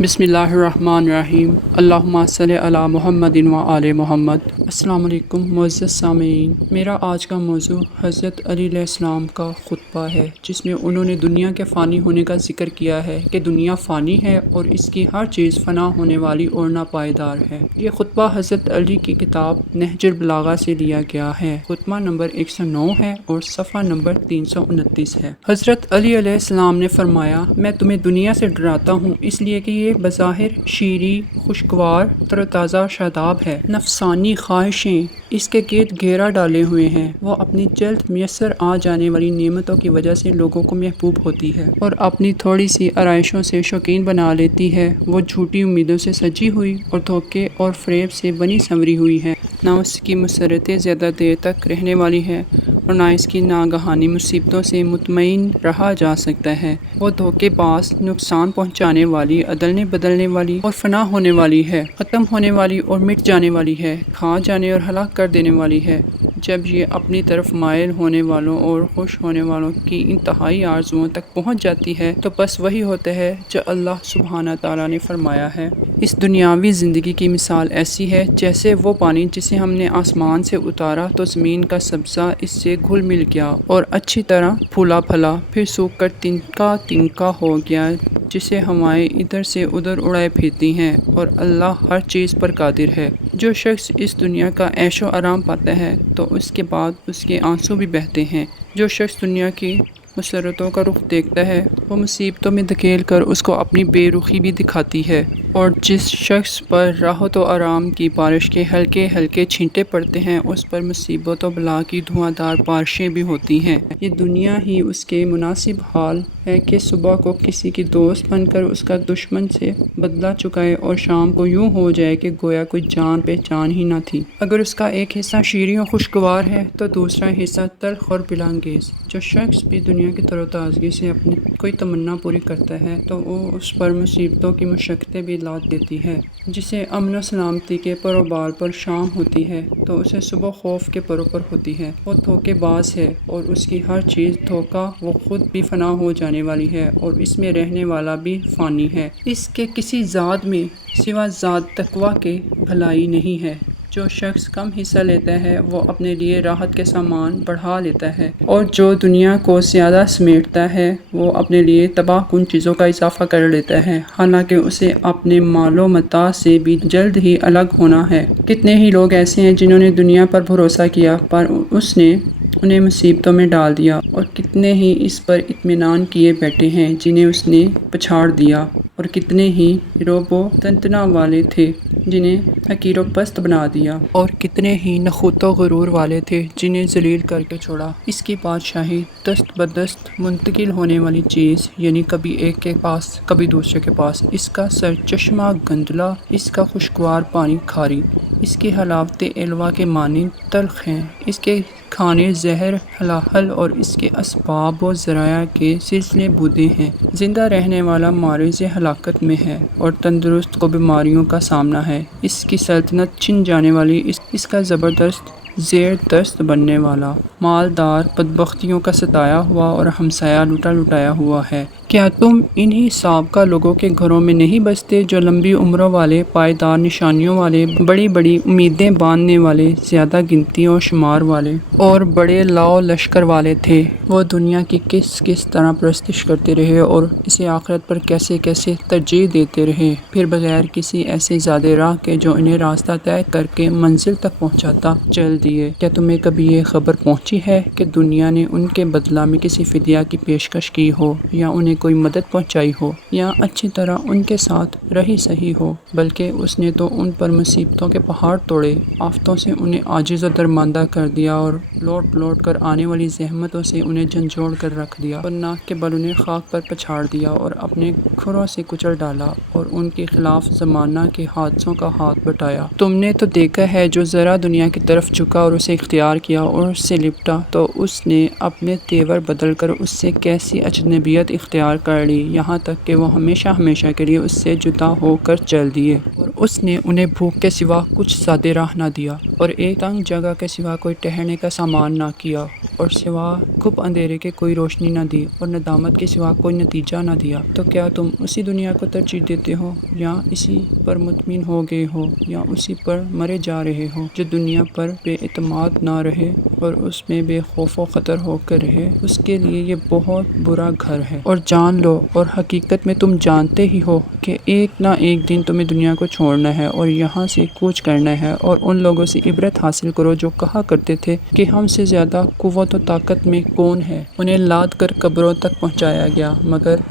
بسم اللہ الرحمن الرحیم، اللہم صلی علی محمد و آل محمد۔ السلام علیکم معزز سامعین، میرا آج کا موضوع حضرت علی علیہ السلام کا خطبہ ہے، جس میں انہوں نے دنیا کے فانی ہونے کا ذکر کیا ہے کہ دنیا فانی ہے اور اس کی ہر چیز فنا ہونے والی اور ناپائیدار ہے۔ یہ خطبہ حضرت علی کی کتاب نہج البلاغہ سے لیا گیا ہے۔ خطبہ نمبر 109 ہے اور صفحہ نمبر 329 ہے۔ حضرت علی علیہ السلام نے فرمایا، میں تمہیں دنیا سے ڈراتا ہوں اس لیے کہ یہ بظاہر شیریں، خوشگوار، تر و تازہ شاداب ہے۔ نفسانی خواہشیں اس کے گرد گھیرا ڈالے ہوئے ہیں۔ وہ اپنی جلد میسر آ جانے والی نعمتوں کی وجہ سے لوگوں کو محبوب ہوتی ہے اور اپنی تھوڑی سی آرائشوں سے شوقین بنا لیتی ہے۔ وہ جھوٹی امیدوں سے سجی ہوئی اور دھوکے اور فریب سے بنی سنوری ہوئی ہے۔ نہ اس کی مسرتیں زیادہ دیر تک رہنے والی ہے اور نہ اس کی ناگہانی مصیبتوں سے مطمئن رہا جا سکتا ہے۔ وہ دھوکے باز، نقصان پہنچانے والی، عدلنے بدلنے والی اور فنا ہونے والی ہے، ختم ہونے والی اور مٹ جانے والی ہے، کھا جانے اور ہلاک کر دینے والی ہے۔ جب یہ اپنی طرف مائل ہونے والوں اور خوش ہونے والوں کی انتہائی آرزوؤں تک پہنچ جاتی ہے تو بس وہی ہوتا ہے جو اللہ سبحانہ تعالیٰ نے فرمایا ہے۔ اس دنیاوی زندگی کی مثال ایسی ہے جیسے وہ پانی جسے ہم نے آسمان سے اتارا تو زمین کا سبزہ اس سے گھل مل گیا اور اچھی طرح پھولا پھلا، پھر سوکھ کر تنکا تنکا ہو گیا، جسے ہوائیں ادھر سے ادھر اڑائے پھرتی ہیں، اور اللہ ہر چیز پر قادر ہے۔ جو شخص اس دنیا کا عیش و آرام پاتا ہے تو اس کے بعد اس کے آنسو بھی بہتے ہیں۔ جو شخص دنیا کی مسرتوں کا رخ دیکھتا ہے وہ مصیبتوں میں دھکیل کر اس کو اپنی بے رخی بھی دکھاتی ہے، اور جس شخص پر راحت و آرام کی بارش کے ہلکے ہلکے چھینٹے پڑتے ہیں اس پر مصیبت و بلا کی دھواں دار بارشیں بھی ہوتی ہیں۔ یہ دنیا ہی اس کے مناسب حال ہے کہ صبح کو کسی کی دوست بن کر اس کا دشمن سے بدلہ چکائے اور شام کو یوں ہو جائے کہ گویا کوئی جان پہچان ہی نہ تھی۔ اگر اس کا ایک حصہ شیریں اور خوشگوار ہے تو دوسرا حصہ تلخ اور پلا انگیز۔ جو شخص بھی دنیا کی تر و تازگی سے اپنی کوئی تمنا پوری کرتا ہے تو وہ اس پر مصیبتوں کی مشقتیں بھی لاد دیتی ہے۔ جسے امن و سلامتی کے پروبال پر شام ہوتی ہے تو اسے صبح خوف کے پرو پر ہوتی ہے۔ وہ دھوکے باز ہے اور اس کی ہر چیز دھوکہ، وہ خود بھی فنا ہو جانے والی ہے اور اس میں رہنے والا بھی فانی ہے۔ اس کے کسی ذات میں سوا ذات تقویٰ کے بھلائی نہیں ہے۔ جو شخص کم حصہ لیتا ہے وہ اپنے لیے راحت کے سامان بڑھا لیتا ہے، اور جو دنیا کو زیادہ سمیٹتا ہے وہ اپنے لیے تباہ کن چیزوں کا اضافہ کر لیتا ہے، حالانکہ اسے اپنے مال و متاع سے بھی جلد ہی الگ ہونا ہے۔ کتنے ہی لوگ ایسے ہیں جنہوں نے دنیا پر بھروسہ کیا پر اس نے انہیں مصیبتوں میں ڈال دیا، اور کتنے ہی اس پر اطمینان کیے بیٹھے ہیں جنہیں اس نے پچھاڑ دیا، اور کتنے ہی روب و تنتنا والے تھے جنہیں حقیر و پست بنا دیا، اور کتنے ہی نخوت و غرور والے تھے جنہیں ذلیل کر کے چھوڑا۔ اس کی بادشاہی دست بدست منتقل ہونے والی چیز، یعنی کبھی ایک کے پاس کبھی دوسرے کے پاس۔ اس کا سرچشمہ گندلا، اس کا خوشگوار پانی کھاری، اس کی حلاوتیں الوا کے مانند تلخ ہیں، اس کے کھانے زہر ہلاہل اور اس کے اسباب و ذرائع کے سلسلے بودے ہیں۔ زندہ رہنے والا معرض ہلاکت میں ہے اور تندرست کو بیماریوں کا سامنا ہے۔ اس کی سلطنت چھن جانے والی، اس کا زبردست زیر دست بننے والا، مالدار بدبختیوں کا ستایا ہوا اور ہمسایہ لوٹا لٹایا ہوا ہے۔ کیا تم انہی سابقہ لوگوں کے گھروں میں نہیں بستے جو لمبی عمروں والے، پائیدار نشانیوں والے، بڑی بڑی امیدیں باندھنے والے، زیادہ گنتی و شمار والے اور بڑے لاؤ لشکر والے تھے؟ وہ دنیا کی کس طرح پرستش کرتے رہے اور اسے آخرت پر کیسے ترجیح دیتے رہے، پھر بغیر کسی ایسے زیادہ راہ کے جو انہیں راستہ طے کر کے منزل تک پہنچاتا چل دیے۔ کیا تمہیں کبھی یہ خبر پہنچی ہے کہ دنیا نے ان کے بدلہ میں کسی فدیہ کی پیشکش کی ہو، یا انہیں کوئی مدد پہنچائی ہو، یا اچھی طرح ان کے ساتھ رہی سہی ہو؟ بلکہ اس نے تو ان پر مصیبتوں کے پہاڑ توڑے، آفتوں سے انہیں عاجز و درماندہ کر دیا اور لوٹ لوٹ کر آنے والی زحمتوں سے انہیں جھنجھوڑ کر رکھ دیا، اور ناک کے بل انہیں خاک پر پچھاڑ دیا اور اپنے کھروں سے کچل ڈالا، اور ان کے خلاف زمانہ کے حادثوں کا ہاتھ بٹایا۔ تم نے تو دیکھا ہے جو ذرا دنیا کی طرف جھکا جھکا اور اسے اختیار کیا اور اس سے لپٹا تو اس نے اپنے تیور بدل کر اس سے کیسی اجنبیت اختیار کر لی، یہاں تک کہ وہ ہمیشہ ہمیشہ کے لیے اس سے جدا ہو کر چل دیے، اور اس نے انہیں بھوک کے سوا کچھ سادے راہ نہ دیا اور ایک تنگ جگہ کے سوا کوئی ٹہلنے کا سامان نہ کیا اور سوا گھپ اندھیرے کے کوئی روشنی نہ دی اور ندامت کے سوا کوئی نتیجہ نہ دیا۔ تو کیا تم اسی دنیا کو ترجیح دیتے ہو یا اسی پر مطمئن ہو گئے ہو یا اسی پر مرے جا رہے ہو جو دنیا پر بے اعتماد نہ رہے اور اس میں بے خوف و خطر ہو کر رہے؟ اس کے لیے یہ بہت برا گھر ہے، اور جان لو اور حقیقت میں تم جانتے ہی ہو کہ ایک نہ ایک دن تمہیں دنیا کو چھوڑنا ہے اور یہاں سے کوچ کرنا ہے۔ اور ان لوگوں سے عبرت حاصل کرو جو کہا کرتے تھے کہ ہم سے زیادہ قوت و طاقت میں کون ہے، انہیں لاد کر قبروں تک پہنچایا گیا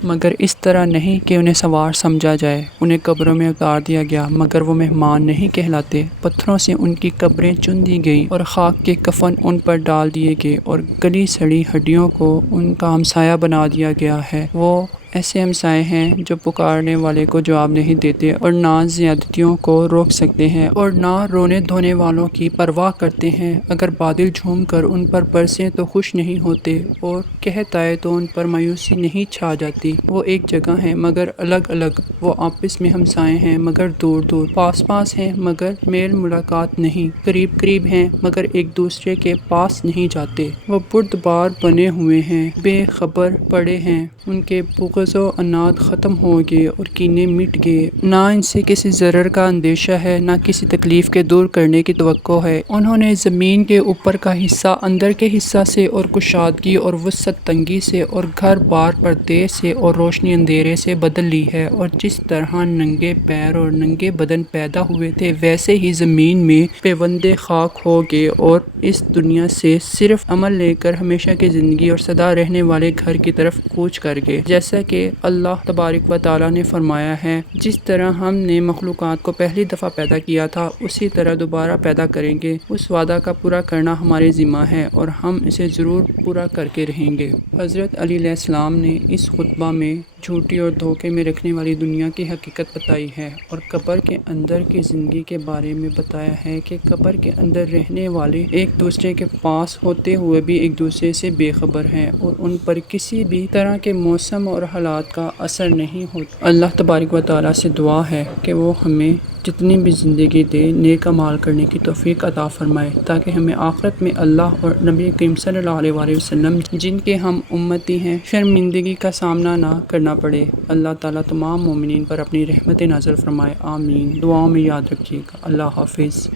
مگر اس طرح نہیں کہ انہیں سوار سمجھا جائے، انہیں قبروں میں اتار دیا گیا مگر وہ مہمان نہیں کہلاتے، پتھروں سے ان کی قبریں چن دی گئیں اور خاک کے کفن ان پر ڈال دیے گئے اور گلی سڑی ہڈیوں کو ان کا ہمسایہ بنا دیا گیا ہے۔ وہ ایسے ہمسائے ہیں جو پکارنے والے کو جواب نہیں دیتے اور نہ زیادتیوں کو روک سکتے ہیں اور نہ رونے دھونے والوں کی پرواہ کرتے ہیں، اگر بادل جھوم کر ان پر برسیں تو خوش نہیں ہوتے اور قحط آئے تو ان پر مایوسی نہیں چھا جاتی۔ وہ ایک جگہ ہیں مگر الگ الگ، وہ آپس میں ہمسائے ہیں مگر دور دور، پاس پاس ہیں مگر میل ملاقات نہیں، قریب قریب ہیں مگر ایک دوسرے کے پاس نہیں جاتے۔ وہ بردبار بنے ہوئے ہیں، بے خبر پڑے ہیں، ان کے بغض و عناد ختم ہو گئے اور کینے مٹ گئے، نہ ان سے کسی ضرر کا اندیشہ ہے نہ کسی تکلیف کے دور کرنے کی توقع ہے۔ انہوں نے زمین کے اوپر کا حصہ اندر کے حصہ سے اور کشادگی اور وسعت تنگی سے اور گھر بار پردے سے اور روشنی اندھیرے سے بدل لی ہے، اور جس طرح ننگے پیر اور ننگے بدن پیدا ہوئے تھے ویسے ہی زمین میں پیوندے خاک ہو گئے اور اس دنیا سے صرف عمل لے کر ہمیشہ کی زندگی اور سدا رہنے والے گھر کی طرف کوچ کر گئے، جیسا کہ اللہ تبارک و تعالیٰ نے فرمایا ہے، جس طرح ہم نے مخلوقات کو پہلی دفعہ پیدا کیا تھا اسی طرح دوبارہ پیدا کریں گے، اس وعدہ کا پورا کرنا ہمارے ذمہ ہے اور ہم اسے ضرور پورا کر کے رہیں گے۔ حضرت علی علیہ السلام نے اس خطبہ میں جھوٹی اور دھوکے میں رکھنے والی دنیا کی حقیقت بتائی ہے اور قبر کے اندر کی زندگی کے بارے میں بتایا ہے کہ قبر کے اندر رہنے والے ایک دوسرے کے پاس ہوتے ہوئے بھی ایک دوسرے سے بے خبر ہیں اور ان پر کسی بھی طرح کے موسم اور حالات کا اثر نہیں ہوتا۔ اللہ تبارک و تعالیٰ سے دعا ہے کہ وہ ہمیں جتنی بھی زندگی دے نیک اعمال کرنے کی توفیق عطا فرمائے تاکہ ہمیں آخرت میں اللہ اور نبی کریم صلی اللہ علیہ وآلہ وسلم جن کے ہم امتی ہیں شرمندگی کا سامنا نہ کرنا پڑے۔ اللہ تعالیٰ تمام مومنین پر اپنی رحمت نازل فرمائے، آمین۔ دعاؤں میں یاد رکھیے گا۔ اللہ حافظ۔